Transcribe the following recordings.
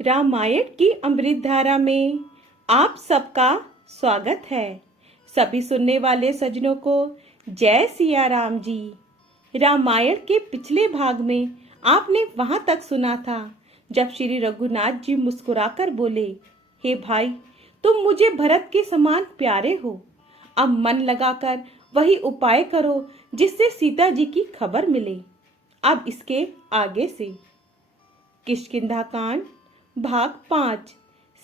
रामायण की अमृत धारा में आप सबका स्वागत है। सभी सुनने वाले सज्जनों को जय सिया राम जी। रामायण के पिछले भाग में आपने वहां तक सुना था जब श्री रघुनाथ जी मुस्कुराकर बोले, हे भाई, तुम मुझे भरत के समान प्यारे हो। अब मन लगाकर वही उपाय करो जिससे सीता जी की खबर मिले। अब इसके आगे से किष्किंधा कांड भाग 5।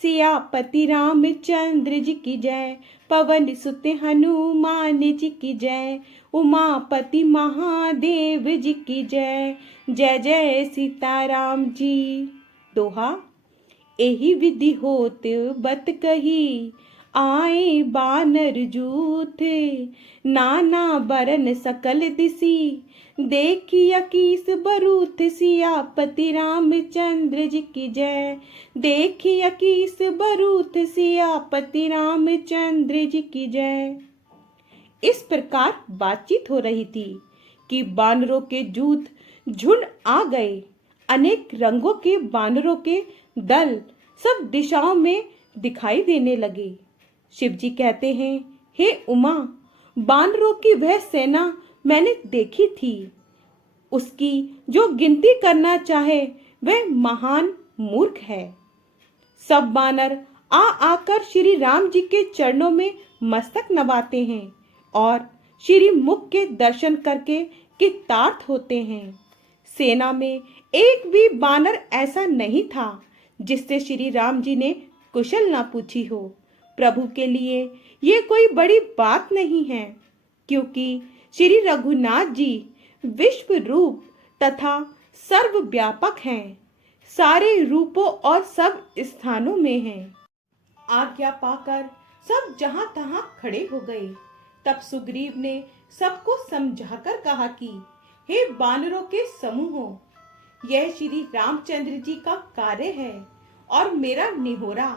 सियापति रामचंद्र जी की जय, पवन सुत हनुमान जी की जय, उमापति महादेव जी की जय, जय जय सीताराम जी। दोहा। एही विधि होत बत कही, आए बानर जूथ, नाना बरन सकल दिसी, देखिया कीस बरूथ। सियापति रामचंद्र जी की जय, देखिया कीस बरूथ। सियापति रामचंद्र जी की जय। इस प्रकार बातचीत हो रही थी कि बानरों के जूथ झुंड आ गए। अनेक रंगों के बानरों के दल सब दिशाओं में दिखाई देने लगे। शिव जी कहते हैं, हे उमा, बानरों की वह सेना मैंने देखी थी। उसकी जो गिनती करना चाहे वह महान मूर्ख है। सब बानर आ आकर श्री राम जी के चरणों में मस्तक नवाते हैं और श्री मुख के दर्शन करके कृतार्थ होते हैं। सेना में एक भी बानर ऐसा नहीं था जिससे श्री राम जी ने कुशल ना पूछी हो। प्रभु के लिए ये कोई बड़ी बात नहीं है, क्योंकि श्री रघुनाथ जी विश्व रूप तथा सर्वव्यापक हैं, सारे रूपों और सब स्थानों में हैं। आज्ञा पाकर सब जहां तहां खड़े हो गए। तब सुग्रीव ने सबको समझाकर कहा कि हे बानरों के समूहों, यह श्री रामचंद्र जी का कार्य है और मेरा निहोरा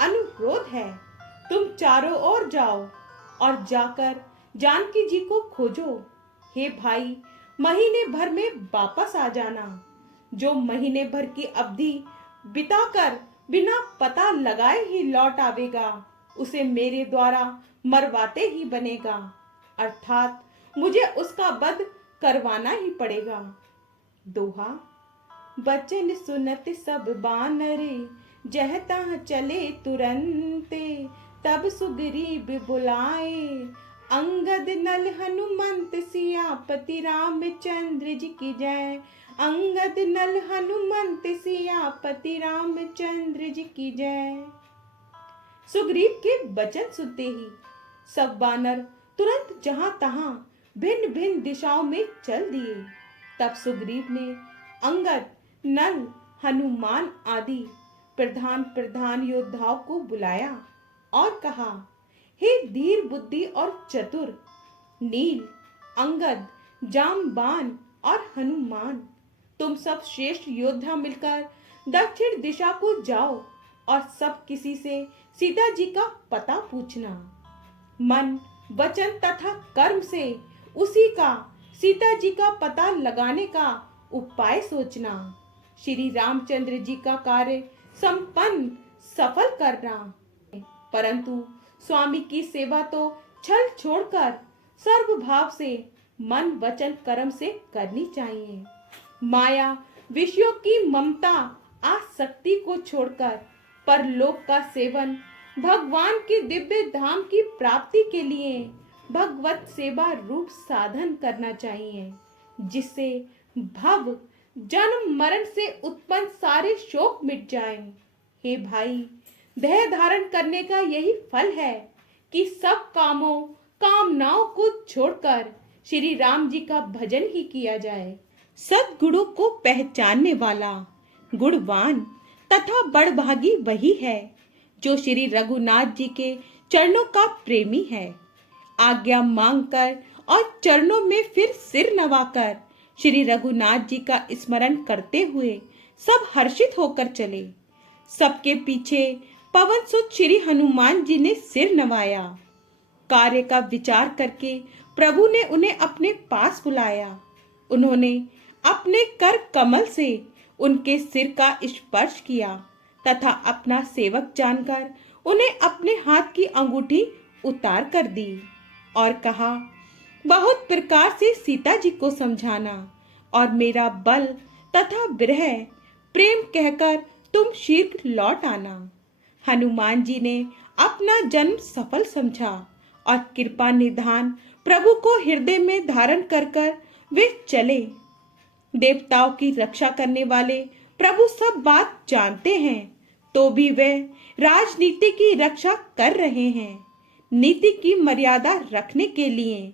अनुरोध है। तुम चारों ओर जाओ और जाकर जानकी जी को खोजो। हे भाई, महीने भर में वापस आ जाना। जो महीने भर की अवधि बिताकर बिना पता लगाए ही लौट आवेगा, उसे मेरे द्वारा मरवाते ही बनेगा, अर्थात मुझे उसका वध करवाना ही पड़ेगा। दोहा। बचन सुनत सब बानरे, जह तह चले तुरंते, तब सुग्रीव बुलाए, अंगद नल हनुमंत। सियापति रामचंद्र जी की जय, अंगद नल हनुमंत। सियापति रामचंद्र जी की जय। सुग्रीव के वचन सुनते ही सब बानर तुरंत जहां तहां भिन्न भिन्न दिशाओं में चल दिए। तब सुग्रीव ने अंगद, नल, हनुमान आदि प्रधान प्रधान योद्धाओं को बुलाया और कहा, हे धीर बुद्धि और चतुर नील, अंगद, जामबान और हनुमान, तुम सब श्रेष्ठ योद्धा मिलकर दक्षिण दिशा को जाओ और सब किसी से सीता जी का पता पूछना। मन, वचन तथा कर्म से उसी का, सीता जी का पता लगाने का उपाय सोचना। श्री रामचंद्र जी का कार्य संपन्न सफल करना। परंतु स्वामी की सेवा तो छल छोड़कर सर्वभाव से मन वचन कर्म से करनी चाहिए। माया विषयों की ममता आसक्ति को छोड़कर परलोक का सेवन, भगवान के दिव्य धाम की प्राप्ति के लिए भगवत सेवा रूप साधन करना चाहिए, जिससे भव जन्म मरण से उत्पन्न सारे शोक मिट जाएं। हे भाई, धैर्य धारण करने का यही फल है कि सब कामों कामनाओं को छोड़कर श्री राम जी का भजन ही किया जाए। सद्गुणों को पहचानने वाला गुणवान तथा बड़भागी वही है जो श्री रघुनाथ जी के चरणों का प्रेमी है। आज्ञा मांगकर और चरणों में फिर सिर नवाकर श्री रघुनाथ जी का स्मरण करते हुए सब हर्षित होकर चले। सबके पीछे पवन सुत श्री हनुमान जी ने सिर नवाया। कार्य का विचार करके प्रभु ने उन्हें अपने पास बुलाया। उन्होंने अपने कर कमल से उनके सिर का स्पर्श किया तथा अपना सेवक जानकर उन्हें अपने हाथ की अंगूठी उतार कर दी और कहा, बहुत प्रकार से सीता जी को समझाना और मेरा बल तथा विरह प्रेम कहकर तुम शीघ्र लौट आना। हनुमान जी ने अपना जन्म सफल समझा और कृपा निधान प्रभु को हृदय में धारण कर कर वे चले। देवताओं की रक्षा करने वाले प्रभु सब बात जानते हैं, तो भी वे राजनीति की रक्षा कर रहे हैं। नीति की मर्यादा रखने के लिए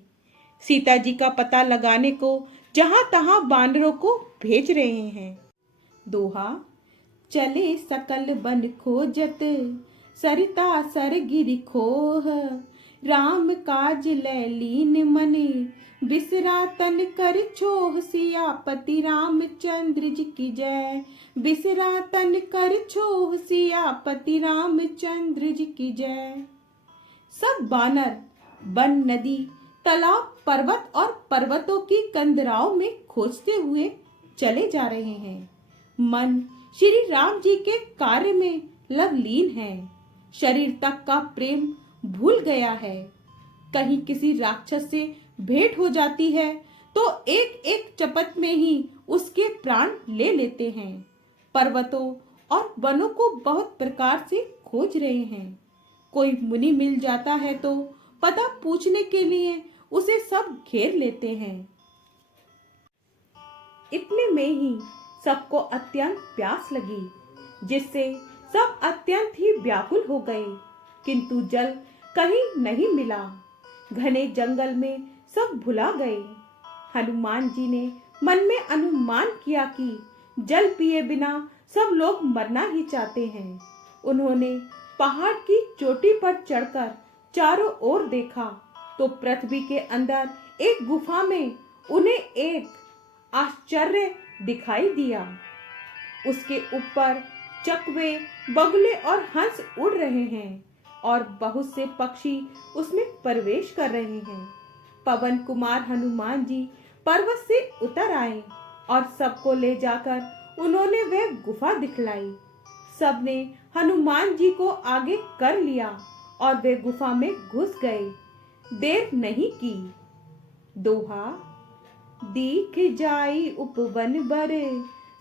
सीता जी का पता लगाने को जहां तहां बानरों को भेज रहे हैं। दोहा, चले सकल बन खोजत, सरिता सर गिरि खोह, राम काज लै लीन मने, बिसरा तन कर छोह। सियापति रामचंद्र जी की जय, बिसरा तन कर छोह। सियापति रामचंद्र जी की जय। सब बानर वन, नदी, तालाब, पर्वत और पर्वतों की कंदराओं में खोजते हुए चले जा रहे हैं। मन श्री राम जी के कार्य में लवलीन है, शरीर तक का प्रेम भूल गया है। कहीं किसी राक्षस से भेंट हो जाती है तो एक एक चपत में ही उसके प्राण ले लेते हैं। पर्वतों और वनों को बहुत प्रकार से खोज रहे हैं। कोई मुनि मिल जाता है तो पता पूछने के लिए उसे सब घेर लेते हैं। इतने में ही सबको अत्यंत प्यास लगी, जिससे सब अत्यंत ही व्याकुल हो गए, किंतु जल कहीं नहीं मिला। घने जंगल में सब भुला गए। हनुमान जी ने मन में अनुमान किया कि जल पिए बिना सब लोग मरना ही चाहते हैं। उन्होंने पहाड़ की चोटी पर चढ़कर चारों ओर देखा तो पृथ्वी के अंदर एक गुफा में उन्हें एक आश्चर्य दिखाई दिया। उसके ऊपर चकवे, बगुले और हंस उड़ रहे हैं और बहुत से पक्षी उसमें प्रवेश कर रहे हैं। पवन कुमार हनुमान जी पर्वत से उतर आए और सबको ले जाकर उन्होंने वह गुफा दिखलाई। सबने हनुमान जी को आगे कर लिया और वे गुफा में घुस गए। देर नहीं की। दोहा, दीख जाई उपवन बर,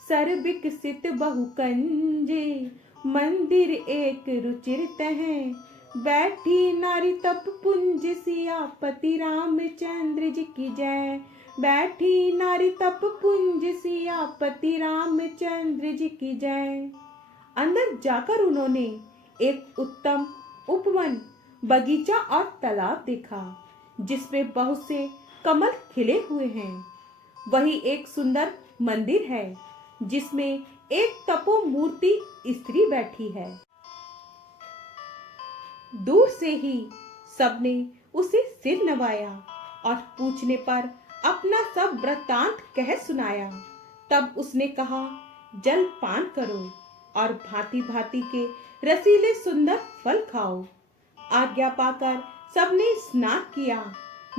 सर विकसित बहु कंजे, मंदिर एक रुचिर तहें, बैठी नारी तप पुंज। सियापति रामचंद्र जी की जय, बैठी नारी तप पुंज। सियापति रामचंद्र जी की जय। अंदर जाकर उन्होंने एक उत्तम उपवन, बगीचा और तालाब देखा, जिसमें बहुत से कमल खिले हुए हैं। वही एक सुंदर मंदिर है, जिसमें एक तपो मूर्ति स्त्री बैठी है। दूर से ही सबने उसे सिर नवाया और पूछने पर अपना सब वृत्तांत कह सुनाया। तब उसने कहा, जल पान करो और भांति भांति के रसीले सुंदर फल खाओ। आज्ञा पाकर सबने स्नान किया,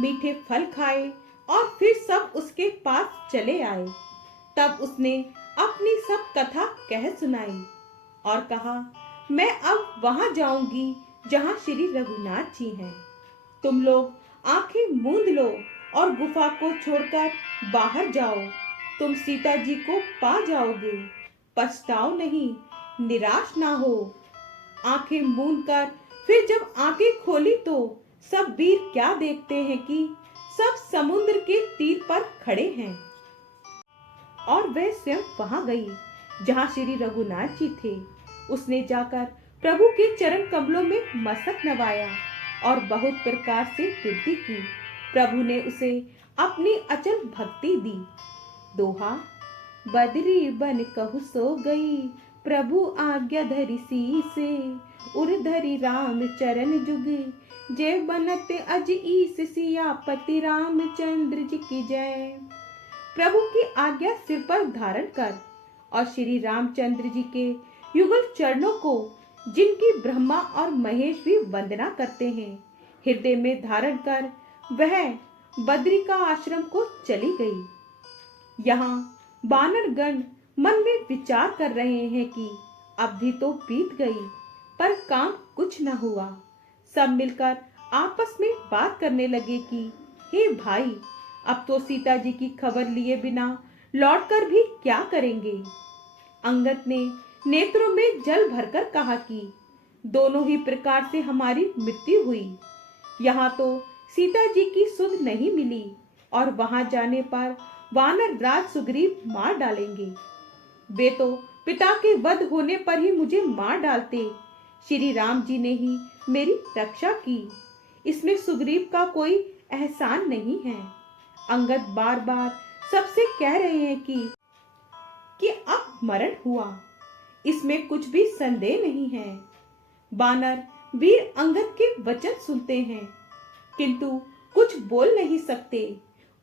मीठे फल खाए और फिर सब उसके पास चले आए। तब उसने अपनी सब कथा कह सुनाई और कहा, मैं अब वहां जाऊंगी जहां श्री रघुनाथ जी हैं। तुम लोग आंखें मूंद लो और गुफा को छोड़कर बाहर जाओ। तुम सीता जी को पा जाओगे, पछताओ नहीं, निराश ना हो। आंखें मूंद कर फिर जब आंखें खोली तो सब वीर क्या देखते हैं कि सब समुद्र के तीर पर खड़े हैं। और वह स्वयं वहां गई जहां श्री रघुनाथ जी थे। उसने जाकर प्रभु के चरण कमलों में मस्तक नवाया और बहुत प्रकार से विनती की। प्रभु ने उसे अपनी अचल भक्ति दी। दोहा, बदरी बन कहु सो गई, प्रभु आज्ञा धरि सीसे, उर धरि राम चरण जुग, जय बनत अज ईस। सियापति रामचंद्र जी की जय। प्रभु की आज्ञा सिर पर धारण कर और श्री रामचंद्र जी के युगल चरणों को, जिनकी ब्रह्मा और महेश भी वंदना करते हैं, हृदय में धारण कर वह बद्री का आश्रम को चली गई। यहाँ बानरगण मन में विचार कर रहे हैं कि अवधि तो बीत गई पर काम कुछ न हुआ। सब मिलकर आपस में बात करने लगे कि हे भाई, अब तो सीता जी की खबर लिए बिना लौटकर भी क्या करेंगे। अंगद ने नेत्रों में जल भरकर कहा कि दोनों ही प्रकार से हमारी मृत्यु हुई। यहाँ तो सीता जी की सुध नहीं मिली और वहां जाने पर वानर राज सुग्रीव मार डालेंगे। वे तो पिता के वध होने पर ही मुझे मार डालते। श्री राम जी ने ही मेरी रक्षा की, इसमें सुग्रीव का कोई एहसान नहीं है। अंगद बार बार सबसे कह रहे हैं कि अब मरण हुआ, इसमें कुछ भी संदेह नहीं है। बानर वीर अंगद के वचन सुनते हैं किंतु कुछ बोल नहीं सकते।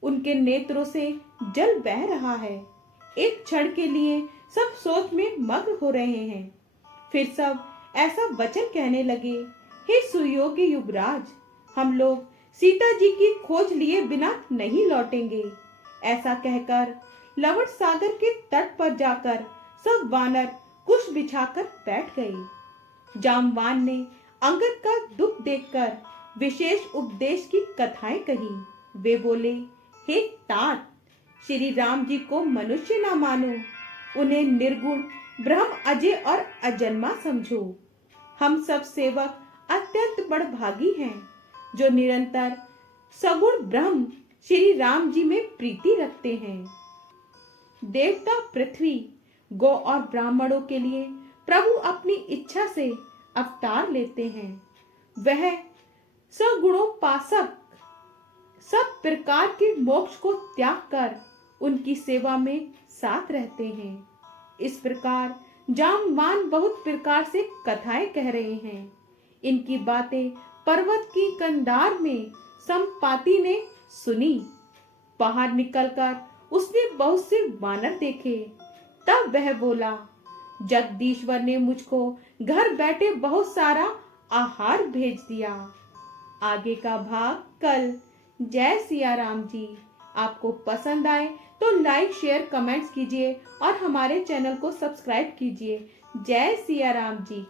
उनके नेत्रों से जल बह रहा है। एक क्षण के लिए सब सोच में मग्न हो रहे हैं। फिर सब ऐसा वचन कहने लगे, हे सुयोग्य युवराज, हम लोग सीता जी की खोज लिए बिना नहीं लौटेंगे। ऐसा कहकर लवण सागर के तट पर जाकर सब वानर कुश बिछाकर बैठ गए। जामवान ने अंगद का दुख देखकर विशेष उपदेश की कथाएं कही। वे बोले, हे तात, श्री राम जी को मनुष्य ना मानो, उन्हें निर्गुण ब्रह्म अजय और अजन्मा समझो। हम सब सेवक अत्यंत बड़भागी हैं जो निरंतर सगुण ब्रह्म श्री राम जी में प्रीति रखते हैं। देवता पृथ्वी, गौ और ब्राह्मणों के लिए प्रभु अपनी इच्छा से अवतार लेते हैं। वह सगुणोपासक सब प्रकार के मोक्ष को त्याग कर उनकी सेवा में साथ रहते हैं। इस प्रकार जामवान बहुत प्रकार से कथाएं कह रहे हैं। इनकी बातें पर्वत की कंधार में संपाति ने सुनी। बाहर निकलकर उसने बहुत से वानर देखे। तब वह बोला, जगदीश्वर ने मुझको घर बैठे बहुत सारा आहार भेज दिया। आगे का भाग कल। जय सिया राम जी। आपको पसंद आए तो लाइक शेयर कमेंट्स कीजिए और हमारे चैनल को सब्सक्राइब कीजिए। जय सिया राम जी।